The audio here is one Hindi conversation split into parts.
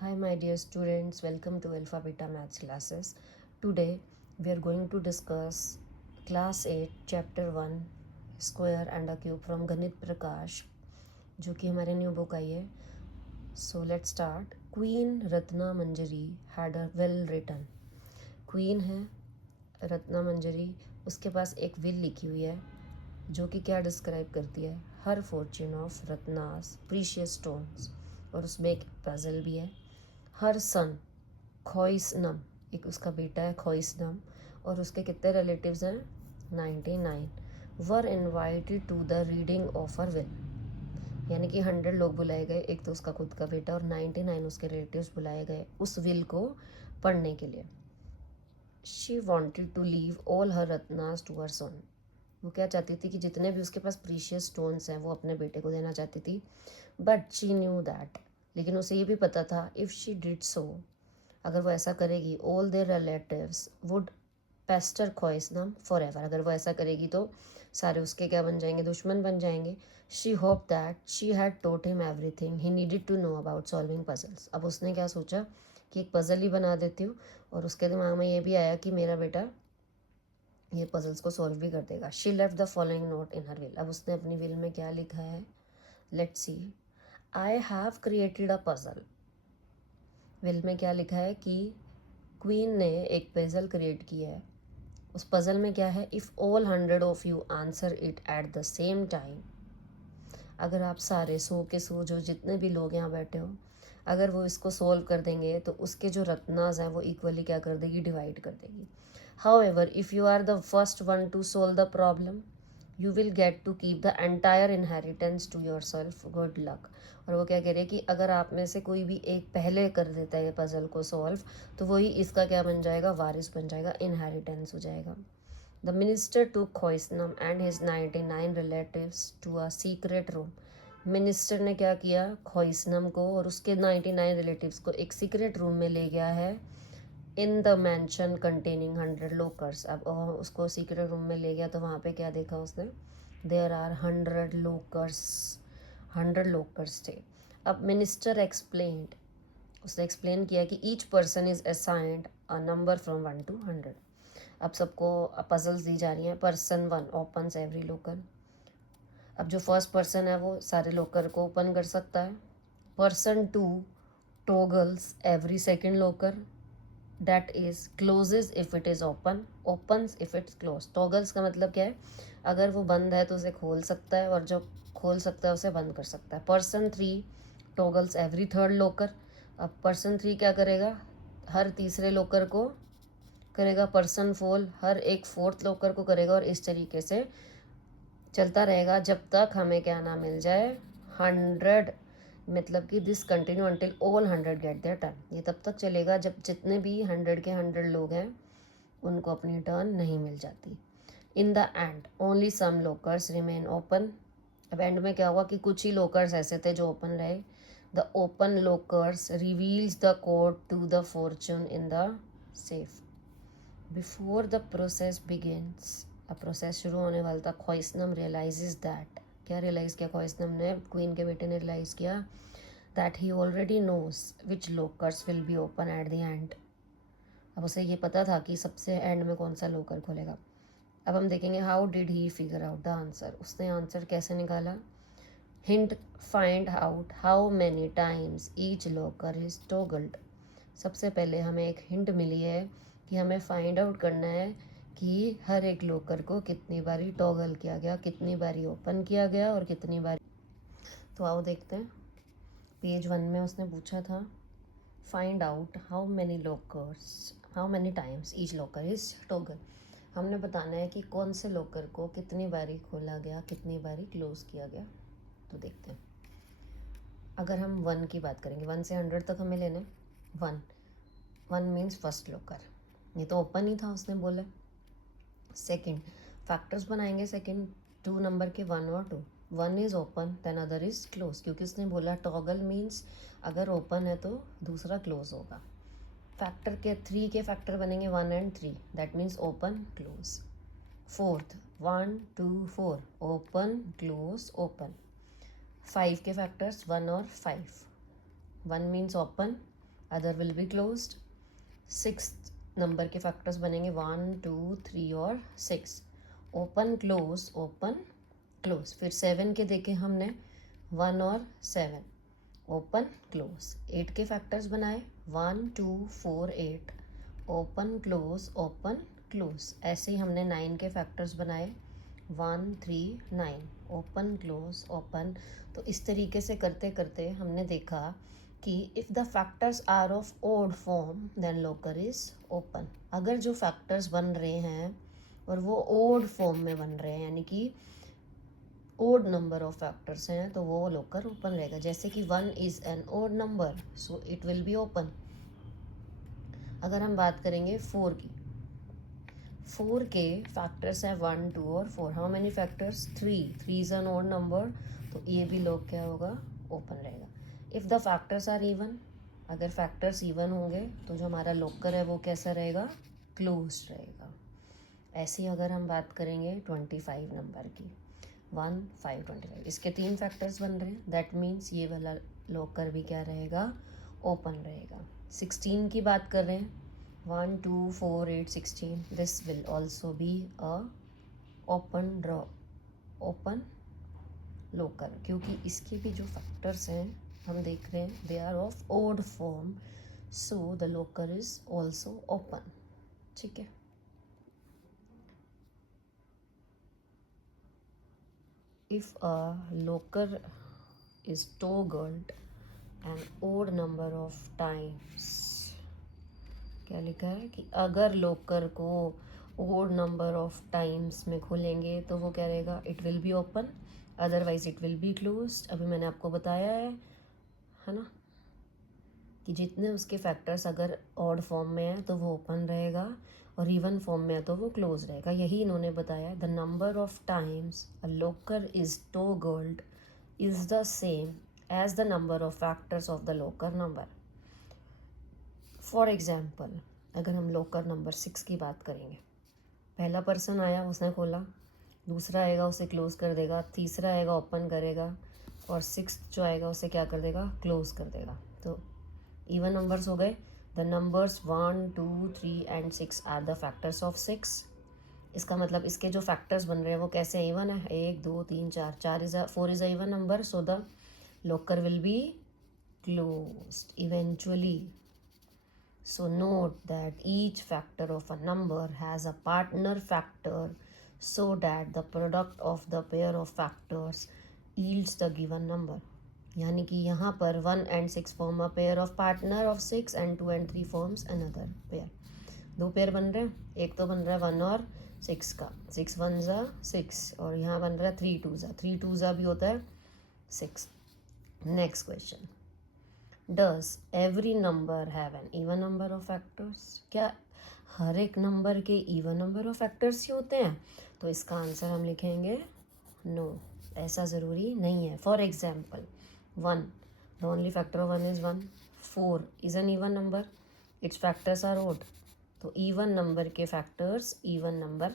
Hi, my dear students, welcome to Alpha Beta Maths classes. Today, we are going to discuss Class 8, Chapter 1, Square and a Cube from Ganit Prakash, जो कि हमारे न्यू बुक आई है. So, let's start. Queen Ratna Manjari had a will written. Queen है रत्ना मंजरी, उसके पास एक विल लिखी हुई है जो कि क्या डिस्क्राइब करती है, हर फॉर्च्यून ऑफ रत्नास प्रीशियस स्टोन्स, और उसमें एक पजल भी है. हर सन खोइसनम, एक उसका बेटा है खोइसनम, और उसके कितने रिलेटिव्स हैं, 99. Were invited to the reading of her will, यानी कि 100 लोग बुलाए गए, एक तो उसका खुद का बेटा और 99 उसके रिलेटिव्स बुलाए गए उस विल को पढ़ने के लिए. She wanted to leave all her रत्नास टू हर सन, वो क्या चाहती थी कि जितने भी उसके पास प्रीशियस स्टोन्स हैं वो अपने बेटे को देना चाहती थी. बट शी न्यू दैट, लेकिन उसे ये भी पता था, इफ़ शी डिड सो, अगर वो ऐसा करेगी, all their relatives would pester Khoisnam forever, अगर वो ऐसा करेगी तो सारे उसके क्या बन जाएंगे, दुश्मन बन जाएंगे. She hope that she had taught him everything he needed to know about solving puzzles. अब उसने क्या सोचा कि एक पजल ही बना देती हूँ, और उसके दिमाग में ये भी आया कि मेरा बेटा ये पजल्स को सॉल्व भी कर देगा. She left the following note in her will, अब उसने अपनी विल में क्या लिखा है, let's see. I have created a puzzle. Will में क्या लिखा है कि क्वीन ने एक पजल क्रिएट किया है. उस पजल में क्या है, if all 100 of you answer it at the same time, अगर आप सारे 100 के 100 जो जितने भी लोग यहाँ बैठे हो, अगर वो इसको सोल्व कर देंगे तो उसके जो रत्नाज हैं वो इक्वली क्या कर देगी, डिवाइड कर देगी. However if you are the first one to solve the problem you will get to keep the entire inheritance to yourself, good luck. और वो क्या कह रही है कि अगर आप में से कोई भी एक पहले कर देता है ये पजल को सॉल्व, तो वही इसका क्या बन जाएगा, वारिस बन जाएगा, इनहेरिटेंस हो जाएगा. The minister took Khoisnam and his 99 relatives to a secret room. Minister ने क्या किया, खोइसनम को और उसके 99 रिलेटिव्स को एक सीक्रेट रूम में ले गया है. In the mention containing 100 लोकर्स. अब उसको सीक्रेट रूम में ले गया तो वहाँ पे क्या देखा उसने, देयर आर 100 लोकर्स, 100 लोकर्स थे. अब मिनिस्टर एक्सप्लेन्ड, उसने एक्सप्लेन किया कि each person is assigned a number from 1 to 100. अब सबको पजल्स दी जा रही हैं. पर्सन 1 ओपन्स एवरी लोकर. अब जो फर्स्ट पर्सन है वो सारे लोकर को ओपन कर सकता है. Person 2 toggles every second locker, that is closes if it is open, opens if it's close. Toggles का मतलब क्या है, अगर वो बंद है तो उसे खोल सकता है, और जो खोल सकता है उसे बंद कर सकता है. पर्सन 3 टॉगल्स एवरी थर्ड लोकर. अब पर्सन 3 क्या करेगा, हर तीसरे लोकर को करेगा. पर्सन 4 हर एक फोर्थ लोकर को करेगा, और इस तरीके से चलता रहेगा जब तक हमें क्या ना मिल जाए, 100. मतलब कि this continue until all 100 get their turn. ये तब तक चलेगा जब जितने भी 100 के 100 लोग हैं उनको अपनी टर्न नहीं मिल जाती. In the end only some lockers remain open. अब एंड में क्या हुआ कि कुछ ही लोकर्स ऐसे थे जो ओपन रहे. The open lockers reveals the code to the fortune in the safe. Before the process begins, अब प्रोसेस शुरू होने वाला था, खोइसनम रियलाइजेज दैट, क्या रियलाइज़ किया खोइसनम ने, क्वीन के बेटे ने रियलाइज़ किया, that he already knows which lockers will be open at the end. अब उसे ये पता था कि सबसे एंड में कौन सा लोकर खोलेगा. अब हम देखेंगे how did he figure out the answer, उसने आंसर कैसे निकाला. Hint, find out how many times each locker is toggled. सबसे पहले हमें एक हिंट मिली है कि हमें फाइंड आउट करना है कि हर एक लोकर को कितनी बारी टॉगल किया गया, कितनी बारी ओपन किया गया और कितनी बारी. तो आओ देखते हैं. पेज 1 में उसने पूछा था, find out how many lockers, how many times each locker is toggle. हमने बताना है कि कौन से लोकर को कितनी बारी खोला गया, कितनी बारी क्लोज किया गया. तो देखते हैं. अगर हम 1 की बात करेंगे, 1 से 100 तक हमें लेना है. 1 मीन्स फर्स्ट लोकर, ये तो ओपन ही था उसने बोला. सेकंड, फैक्टर्स बनाएंगे सेकंड 2 नंबर के 1 और 2. 1 is open then other is close, क्योंकि उसने बोला टॉगल मीन्स अगर ओपन है तो दूसरा क्लोज होगा. फैक्टर के 3 के फैक्टर बनेंगे 1 and 3, that means open close. Fourth 1 2 4 open close open. 5 के फैक्टर्स 1 और 5. 1 means open, other will be closed. 6 number के फैक्टर्स बनेंगे 1 2 3 और 6, ओपन क्लोज। फिर 7 के देखे हमने 1 और 7, ओपन क्लोज। 8 के फैक्टर्स बनाए 1 2 4 8, ओपन क्लोज। ऐसे ही हमने 9 के फैक्टर्स बनाए 1 3 9, ओपन ओपन। तो इस तरीके से करते करते हमने देखा कि if the factors are of odd form then locker is open. अगर जो फैक्टर्स बन रहे हैं और वो ओड फॉर्म में बन रहे हैं, यानी कि ओड नंबर ऑफ फैक्टर्स हैं, तो वो लोकर ओपन रहेगा। जैसे कि 1 is an odd number, so it will be open. अगर हम बात करेंगे 4 की, 4 के फैक्टर्स है 1 2 और 4। How many factors? 3 is an odd number, तो ये भी लोग क्या होगा? ओपन रहेगा। If the factors are even, अगर फैक्टर्स इवन होंगे तो जो हमारा लोकर है वो कैसा रहेगा? क्लोज रहेगा। ऐसी अगर हम बात करेंगे 25 नंबर की, 1 5 25, इसके 3 फैक्टर्स बन रहे हैं, दैट मीन्स ये वाला लोकर भी क्या रहेगा? ओपन रहेगा। 16 की बात कर रहे हैं, 1 2 4 8 16, this will also be a open locker, क्योंकि इसके भी जो फैक्टर्स हैं हम देख रहे हैं they are of odd form, so the locker is also open. ठीक है। If a locker is toggled an odd number of times, क्या लिखा है कि अगर लोकर को ओड नंबर ऑफ टाइम्स में खोलेंगे तो वो क्या रहेगा? It will be open, otherwise it will be close. अभी मैंने आपको बताया है ना, कि जितने उसके फैक्टर्स अगर ऑड फॉर्म में है तो वो ओपन रहेगा, और इवन फॉर्म में है तो वो क्लोज रहेगा। यही इन्होंने बताया। The number of times a locker is toggled is the same as the number of factors of the locker number. For example, अगर हम लोकर नंबर 6 की बात करेंगे, पहला पर्सन आया उसने खोला, दूसरा आएगा उसे क्लोज कर देगा, तीसरा आएगा ओपन करेगा, और 6 जो आएगा उसे क्या कर देगा? क्लोज कर देगा। तो इवन नंबर्स हो गए। The numbers 1 2 3 and 6 are the factors of 6। इसका मतलब इसके जो फैक्टर्स बन रहे हैं वो कैसे इवन है? 1 2 3 4, 4 is a even number, so the locker will be closed eventually. So note that each factor of a number has a partner factor so that the product of the pair of factors yields the given number. यानी कि यहाँ पर 1 and 6 form a pair of partner of 6 and 2 and 3 forms another pair. दो पेयर बन रहे हैं, एक तो बन रहा है 1 और 6 का, 6 1 ज़ा 6, और यहाँ बन रहा है 3 2 ज़ा, 3 2 ज़ा भी होता है 6। Next question, does every number have N even number of factors? क्या हर एक नंबर के इवन नंबर ऑफ फैक्टर्स ही होते हैं? तो इसका आंसर हम लिखेंगे नो, ऐसा ज़रूरी नहीं है। For example 1, the only factor of 1 is 1। 4 is an even number, its factors are odd. तो इवन नंबर के फैक्टर्स इवन नंबर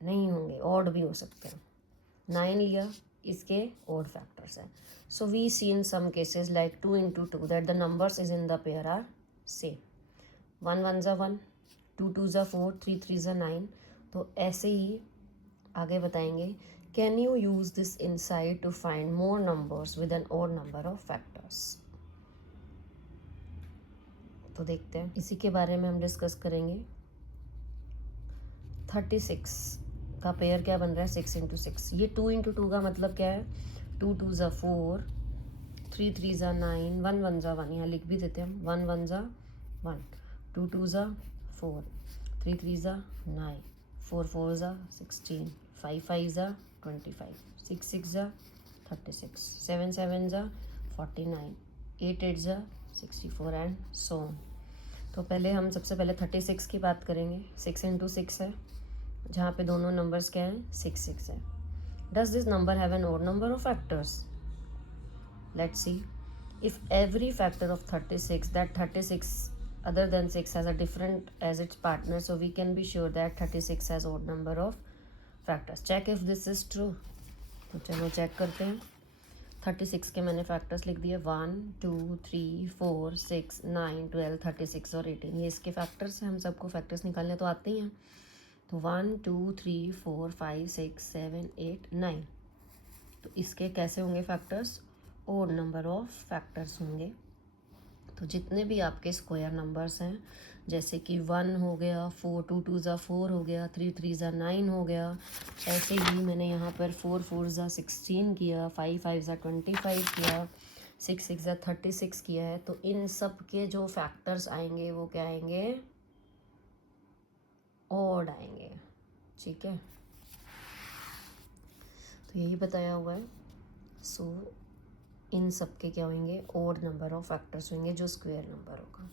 नहीं होंगे, ऑड भी हो सकते हैं। 9 लिया, इसके ओड फैक्टर्स हैं। So we see in some cases like 2 into 2 that the numbers is in the pair are same. 1 1 ज़ा 1, 2 2 ज़ा 4, 3 3 ज़ा 9। तो ऐसे ही आगे बताएंगे, can you use this insight to find more numbers with an odd number of factors? तो देखते हैं, इसी के बारे में हम डिस्कस करेंगे। 36 का पेयर क्या बन रहा है? 6 into 6। ये 2 into 2 का मतलब क्या है? 2 2 ज़ा 4, 3 3 ज़ा 9, 1 1 ज़ा 1, यहाँ लिख भी देते हैं हम, 1 1 ज़ा 1, 2 2 ज़ा 4, 3 3 ज़ा 9, 4 4 ज़ा 16, 5 5 ज़ा 25, 6 6 ज़ा 36, 7 7 ज़ा 49, 8 8 ज़ा 64 एंड सो ऑन। तो पहले हम सबसे पहले 36 की बात करेंगे। 6 into 6 है, जहाँ पे दोनों नंबर्स क्या हैं? 6 6 है। Does this number have an odd number of factors? Let's see. If every factor of 36, that 36 other than 6 has a different as its partner, so we can be sure that 36 has odd number of factors. Check if this is true. तो चलो चेक करते हैं। 36 के मैंने फैक्टर्स लिख दिए 1 2 3 4 6 9 12 36 और 18, ये इसके फैक्टर्स हैं। हम सबको फैक्टर्स निकालने तो आते ही हैं। तो 1 2 3 4 5 6 7 8 9, तो इसके कैसे होंगे factors? Odd number of factors होंगे। तो जितने भी आपके स्क्वायर नंबर्स हैं, जैसे कि 1 हो गया, 4 2 2 ज़ा 4 हो गया, 3 3 ज़ा 9 हो गया, ऐसे ही मैंने यहाँ पर 4 4 ज़ा 16 किया, 5 5 ज़ा 25 किया, 6 6 ज़ा 36 किया है। तो इन सब के जो फैक्टर्स आएंगे वो क्या आएंगे? ऑड आएंगे। ठीक है, तो यही बताया हुआ है। सो इन सब के क्या होंगे? ओड नंबर ऑफ फैक्टर्स होंगे जो स्क्वायर नंबर होगा।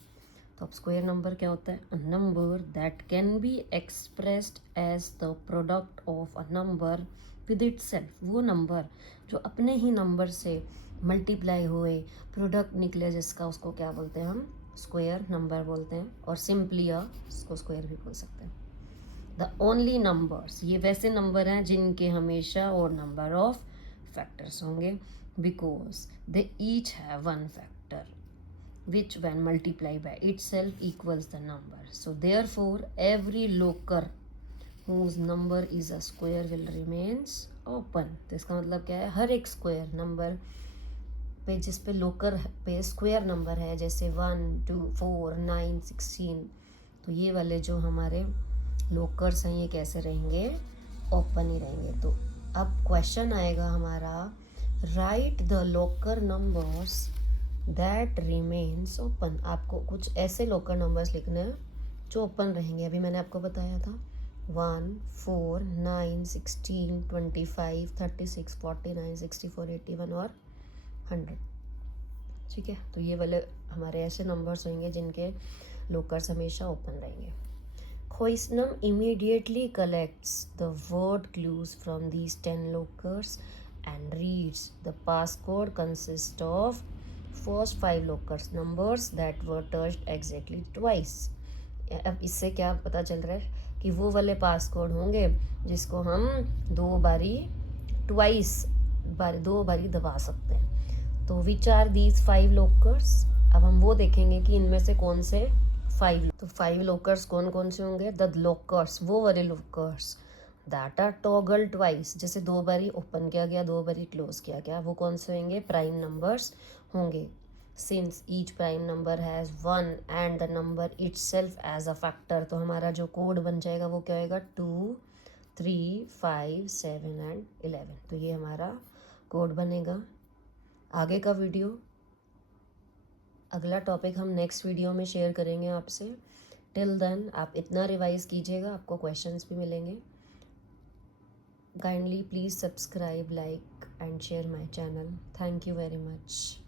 तो अब स्क्वायर नंबर क्या होता है? A number that can be expressed as the product of a number with itself, वो नंबर जो अपने ही नंबर से मल्टीप्लाई हुए प्रोडक्ट निकले जिसका, उसको क्या बोलते हैं हम? स्क्वायर नंबर बोलते हैं। और सिंपली उसको स्क्वायर भी बोल सकते हैं। द ओनली नंबर्स, ये वैसे नंबर हैं जिनके हमेशा और नंबर ऑफ फैक्टर्स होंगे, because they each have one factor which when multiplied by itself equals the number. So therefore every locker whose number is a square will remains open. तो इसका मतलब क्या है? हर एक स्क्वायर नंबर पे जिस पे लोकर पे स्क्वायर नंबर है, जैसे 1 2 4 9 16, तो ये वाले जो हमारे लोकर्स हैं ये कैसे रहेंगे? ओपन ही रहेंगे। तो अब क्वेश्चन आएगा हमारा, write the locker numbers that remains open. आपको कुछ ऐसे लोकर नंबर्स लिखने हैं जो ओपन रहेंगे। अभी मैंने आपको बताया था 1 4 9 16 25 36 49 64 81 और 100। ठीक है, तो ये वाले हमारे ऐसे नंबर्स होंगे जिनके लोकर्स हमेशा ओपन रहेंगे। Khoisnam immediately collects the word clues from these 10 lockers and reads. The passcode consists of first 5 lockers numbers that were touched exactly twice. अब इससे क्या पता चल रहा है कि वो वाले पासकोड होंगे जिसको हम दो बारी दबा सकते हैं। तो विच आर दीज 5 लोकर्स? अब हम वो देखेंगे कि इनमें से कौन से 5, तो 5 लोकर्स कौन कौन से होंगे? द लोकर्स, वो वाले लोकर्स दैट आर टॉगल ट्वाइस, जैसे 2 बारी ओपन किया गया 2 बारी क्लोज किया गया, वो कौन से होंगे? प्राइम नंबर्स होंगे। Since each prime number has 1 and the number itself as a factor, तो हमारा जो कोड बन जाएगा वो क्या होएगा? 2 3 5 7 एंड 11। तो ये हमारा कोड बनेगा। आगे का वीडियो, अगला टॉपिक हम नेक्स्ट वीडियो में शेयर करेंगे आपसे। टिल देन आप इतना रिवाइज कीजिएगा, आपको क्वेश्चंस भी मिलेंगे। Kindly please subscribe, like and share my channel. Thank you very much.